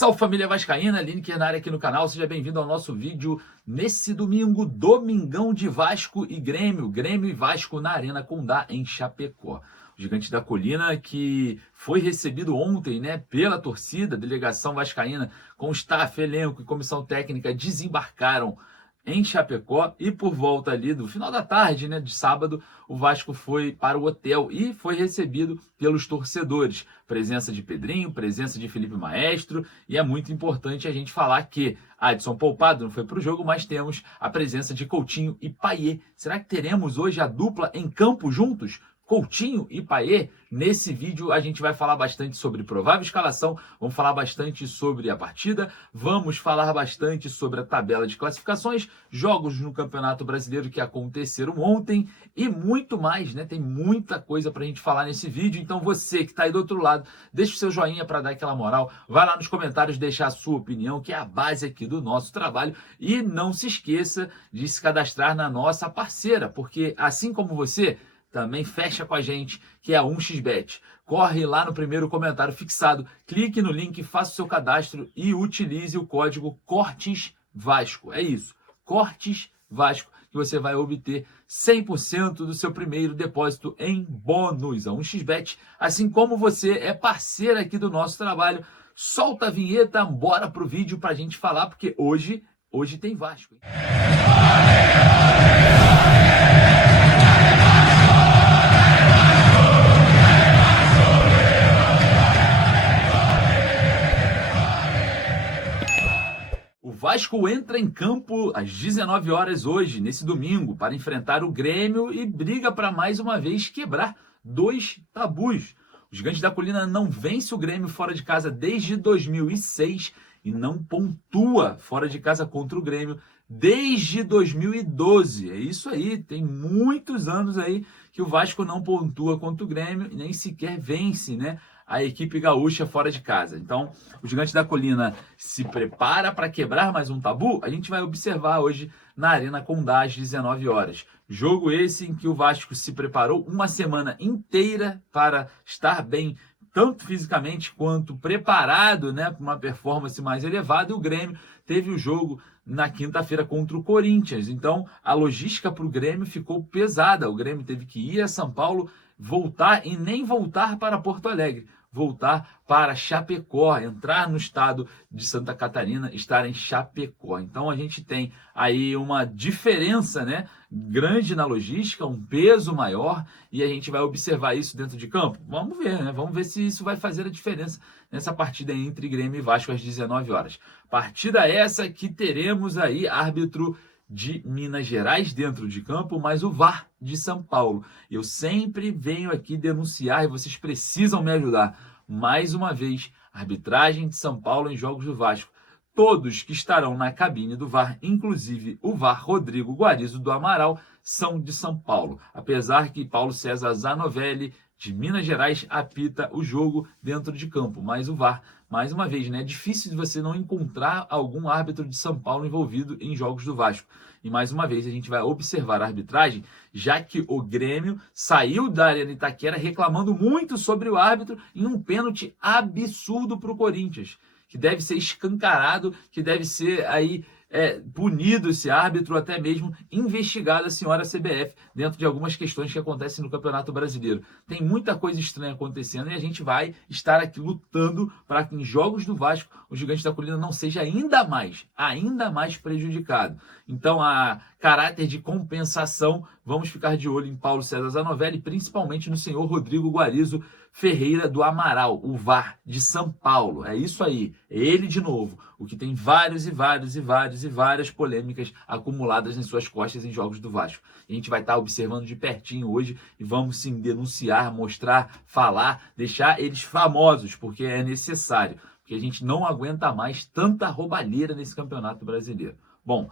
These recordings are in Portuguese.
Salve família vascaína, Lineker na área aqui no canal, seja bem-vindo ao nosso vídeo nesse domingo, domingão de Vasco e Grêmio e Vasco na Arena Condá em Chapecó. O Gigante da Colina que foi recebido ontem, né, pela torcida, delegação vascaína com staff, elenco e comissão técnica desembarcaram em Chapecó e por volta ali do final da tarde, né, de sábado, o Vasco foi para o hotel e foi recebido pelos torcedores. Presença de Pedrinho, presença de Felipe Maestro, e é muito importante a gente falar que Adson poupado não foi para o jogo, mas temos a presença de Coutinho e Payet. Será que teremos hoje a dupla em campo juntos? Coutinho e Payet? Nesse vídeo a gente vai falar bastante sobre provável escalação, vamos falar bastante sobre a partida, vamos falar bastante sobre a tabela de classificações, jogos no Campeonato Brasileiro que aconteceram ontem e muito mais, né? Tem muita coisa pra gente falar nesse vídeo, então você que tá aí do outro lado, deixa o seu joinha para dar aquela moral, vai lá nos comentários deixar a sua opinião, que é a base aqui do nosso trabalho, e não se esqueça de se cadastrar na nossa parceira, porque assim como você, também fecha com a gente, que é a 1xBet. Corre lá no primeiro comentário fixado, clique no link, faça o seu cadastro e utilize o código CORTESVASCO. É isso, CORTESVASCO, que você vai obter 100% do seu primeiro depósito em bônus. A 1xBet, assim como você é parceira aqui do nosso trabalho, solta a vinheta, bora pro vídeo pra gente falar, porque hoje tem Vasco, hein? O Vasco entra em campo às 19 horas hoje, nesse domingo, para enfrentar o Grêmio e briga para mais uma vez quebrar 2 tabus. O Gigante da Colina não vence o Grêmio fora de casa desde 2006 e não pontua fora de casa contra o Grêmio desde 2012. É isso aí, tem muitos anos aí que o Vasco não pontua contra o Grêmio e nem sequer vence, né, a equipe gaúcha fora de casa. Então, o Gigante da Colina se prepara para quebrar mais um tabu. A gente vai observar hoje na Arena Condá às 19 horas. Jogo esse em que o Vasco se preparou uma semana inteira para estar bem, tanto fisicamente quanto preparado, né, para uma performance mais elevada. E o Grêmio teve o jogo na quinta-feira contra o Corinthians. Então, a logística para o Grêmio ficou pesada. O Grêmio teve que ir a São Paulo, voltar e nem voltar para Porto Alegre, voltar para Chapecó, entrar no estado de Santa Catarina, estar em Chapecó. Então a gente tem aí uma diferença, né, grande na logística, um peso maior, e a gente vai observar isso dentro de campo. Vamos ver, né? Vamos ver se isso vai fazer a diferença nessa partida entre Grêmio e Vasco às 19 horas. Partida essa que teremos aí árbitro de Minas Gerais dentro de campo, mas o VAR de São Paulo. Eu sempre venho aqui denunciar e vocês precisam me ajudar. Mais uma vez, arbitragem de São Paulo em jogos do Vasco. Todos que estarão na cabine do VAR, inclusive o VAR Rodrigo Guarizo do Amaral, são de São Paulo. Apesar que Paulo César Zanovelli, de Minas Gerais, apita o jogo dentro de campo. Mas o VAR, mais uma vez, né, é difícil de você não encontrar algum árbitro de São Paulo envolvido em jogos do Vasco. E mais uma vez a gente vai observar a arbitragem, já que o Grêmio saiu da Arena Itaquera reclamando muito sobre o árbitro em um pênalti absurdo para o Corinthians, que deve ser escancarado, que deve ser aí punido esse árbitro, até mesmo investigado a senhora CBF dentro de algumas questões que acontecem no Campeonato Brasileiro. Tem muita coisa estranha acontecendo e a gente vai estar aqui lutando para que em jogos do Vasco o Gigante da Colina não seja ainda mais prejudicado. Então, a caráter de compensação, vamos ficar de olho em Paulo César Zanovelli, principalmente no senhor Rodrigo Guarizo Ferreira do Amaral, o VAR de São Paulo. É isso aí, é ele de novo, o que tem várias polêmicas acumuladas em suas costas em jogos do Vasco. A gente vai estar observando de pertinho hoje e vamos sim denunciar, mostrar, falar, deixar eles famosos, porque é necessário, porque a gente não aguenta mais tanta roubalheira nesse Campeonato Brasileiro. Bom,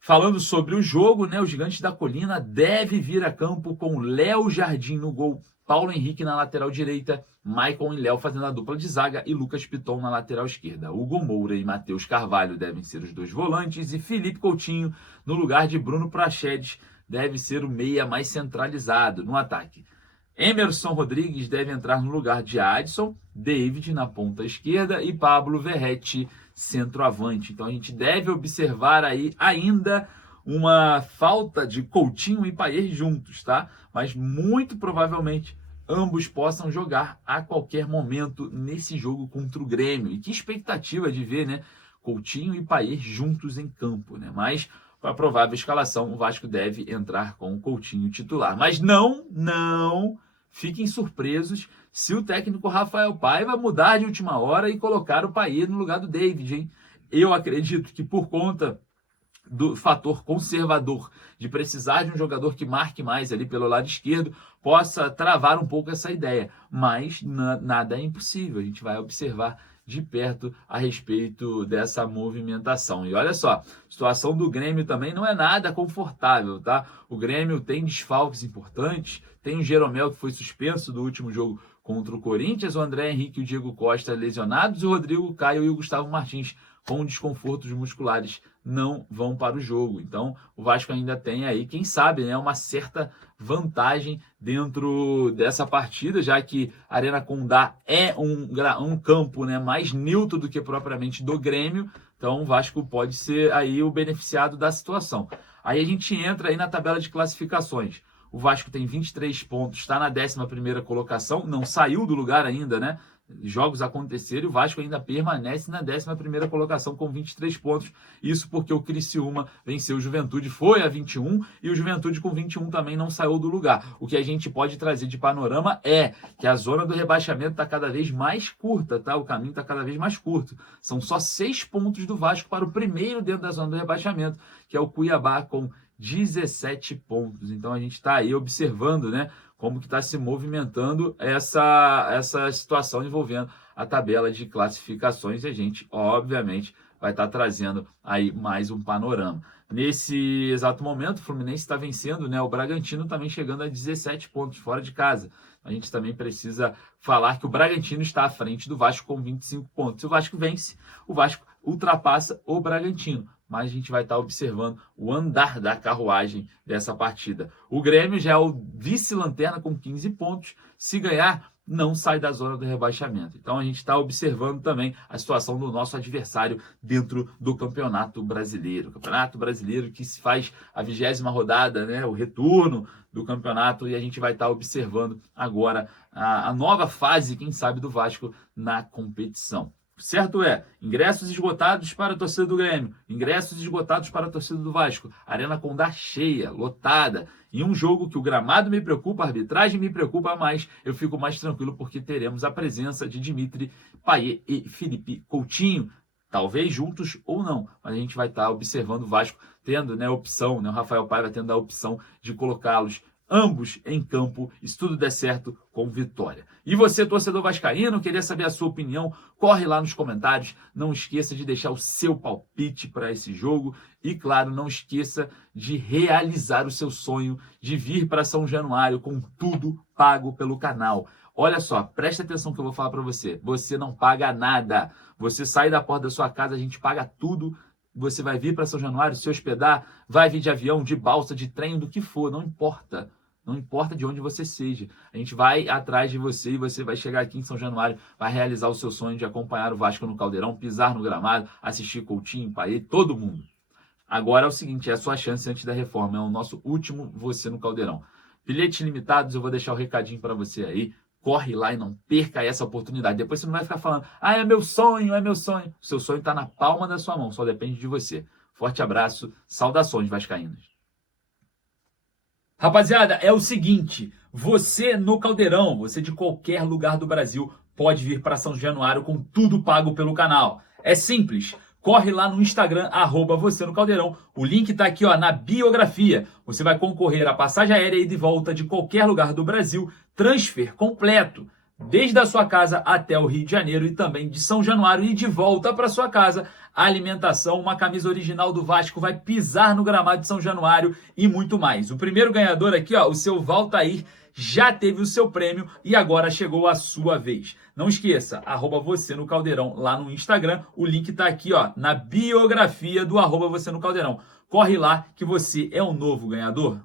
falando sobre o jogo, né, o Gigante da Colina deve vir a campo com Léo Jardim no gol, Paulo Henrique na lateral direita, Maicon e Léo fazendo a dupla de zaga e Lucas Piton na lateral esquerda. Hugo Moura e Matheus Carvalho devem ser os dois volantes e Felipe Coutinho no lugar de Bruno Prachedes deve ser o meia mais centralizado no ataque. Emerson Rodrigues deve entrar no lugar de Adson, David na ponta esquerda e Pablo Verratti centroavante. Então a gente deve observar aí ainda uma falta de Coutinho e Payet juntos, tá? Mas muito provavelmente ambos possam jogar a qualquer momento nesse jogo contra o Grêmio. E que expectativa de ver, né, Coutinho e Payet juntos em campo, né? Mas para a provável escalação, o Vasco deve entrar com o Coutinho titular. Mas não fiquem surpresos se o técnico Rafael Paiva mudar de última hora e colocar o Payet no lugar do David, hein? Eu acredito que por conta do fator conservador, de precisar de um jogador que marque mais ali pelo lado esquerdo, possa travar um pouco essa ideia. Mas nada é impossível, a gente vai observar de perto a respeito dessa movimentação. E olha só, a situação do Grêmio também não é nada confortável, tá? O Grêmio tem desfalques importantes, tem o Jeromel que foi suspenso do último jogo contra o Corinthians, o André Henrique e o Diego Costa lesionados, o Rodrigo Caio e o Gustavo Martins com desconfortos musculares não vão para o jogo. Então, o Vasco ainda tem aí, quem sabe, né, uma certa vantagem dentro dessa partida, já que a Arena Condá é um campo, né, mais neutro do que propriamente do Grêmio. Então, o Vasco pode ser aí o beneficiado da situação. Aí a gente entra aí na tabela de classificações. O Vasco tem 23 pontos, está na 11ª colocação, não saiu do lugar ainda, né? Jogos aconteceram e o Vasco ainda permanece na 11ª colocação com 23 pontos. Isso porque o Criciúma venceu o Juventude, foi a 21, e o Juventude com 21 também não saiu do lugar. O que a gente pode trazer de panorama é que a zona do rebaixamento está cada vez mais curta, tá? O caminho está cada vez mais curto. São só 6 pontos do Vasco para o primeiro dentro da zona do rebaixamento, que é o Cuiabá com 17 pontos. Então a gente está aí observando, né, como que está se movimentando essa situação envolvendo a tabela de classificações, e a gente, obviamente, vai estar trazendo aí mais um panorama. Nesse exato momento, o Fluminense está vencendo, né, o Bragantino também chegando a 17 pontos fora de casa. A gente também precisa falar que o Bragantino está à frente do Vasco com 25 pontos. Se o Vasco vence, o Vasco ultrapassa o Bragantino. Mas a gente vai estar observando o andar da carruagem dessa partida. O Grêmio já é o vice-lanterna com 15 pontos. Se ganhar, não sai da zona do rebaixamento. Então a gente está observando também a situação do nosso adversário dentro do Campeonato Brasileiro. Campeonato Brasileiro que se faz a 20ª rodada, né, o retorno do campeonato, e a gente vai estar observando agora a nova fase, quem sabe, do Vasco na competição. Certo é, ingressos esgotados para a torcida do Grêmio, ingressos esgotados para a torcida do Vasco, Arena Condá cheia, lotada, e um jogo que o gramado me preocupa, a arbitragem me preocupa mais, eu fico mais tranquilo porque teremos a presença de Dimitri Payet e Felipe Coutinho, talvez juntos ou não, mas a gente vai estar observando o Vasco tendo, né, opção, né, o Rafael Paiva tendo a opção de colocá-los ambos em campo, se tudo der certo, com vitória. E você, torcedor vascaíno, queria saber a sua opinião? Corre lá nos comentários, não esqueça de deixar o seu palpite para esse jogo e, claro, não esqueça de realizar o seu sonho de vir para São Januário com tudo pago pelo canal. Olha só, presta atenção que eu vou falar para você. Você não paga nada. Você sai da porta da sua casa, a gente paga tudo. Você vai vir para São Januário, se hospedar, vai vir de avião, de balsa, de trem, do que for, não importa. Não importa de onde você seja. A gente vai atrás de você e você vai chegar aqui em São Januário, vai realizar o seu sonho de acompanhar o Vasco no Caldeirão, pisar no gramado, assistir Coutinho, Payet, todo mundo. Agora é o seguinte, é a sua chance antes da reforma, é o nosso último Você no Caldeirão. Bilhetes limitados, eu vou deixar o recadinho para você aí. Corre lá e não perca essa oportunidade. Depois você não vai ficar falando, é meu sonho, é meu sonho. O seu sonho está na palma da sua mão, só depende de você. Forte abraço, saudações vascaínas. Rapaziada, é o seguinte, você no Caldeirão, você de qualquer lugar do Brasil, pode vir para São Januário com tudo pago pelo canal. É simples, corre lá no Instagram, @você no Caldeirão. O link tá aqui, ó, na biografia. Você vai concorrer a passagem aérea e de volta de qualquer lugar do Brasil, transfer completo, desde a sua casa até o Rio de Janeiro e também de São Januário e de volta para sua casa. Alimentação, uma camisa original do Vasco, vai pisar no gramado de São Januário e muito mais. O primeiro ganhador aqui, ó, o seu Valtair, já teve o seu prêmio e agora chegou a sua vez. Não esqueça, @você no Caldeirão lá no Instagram. O link tá aqui, ó, na biografia do @você no Caldeirão. Corre lá que você é o novo ganhador.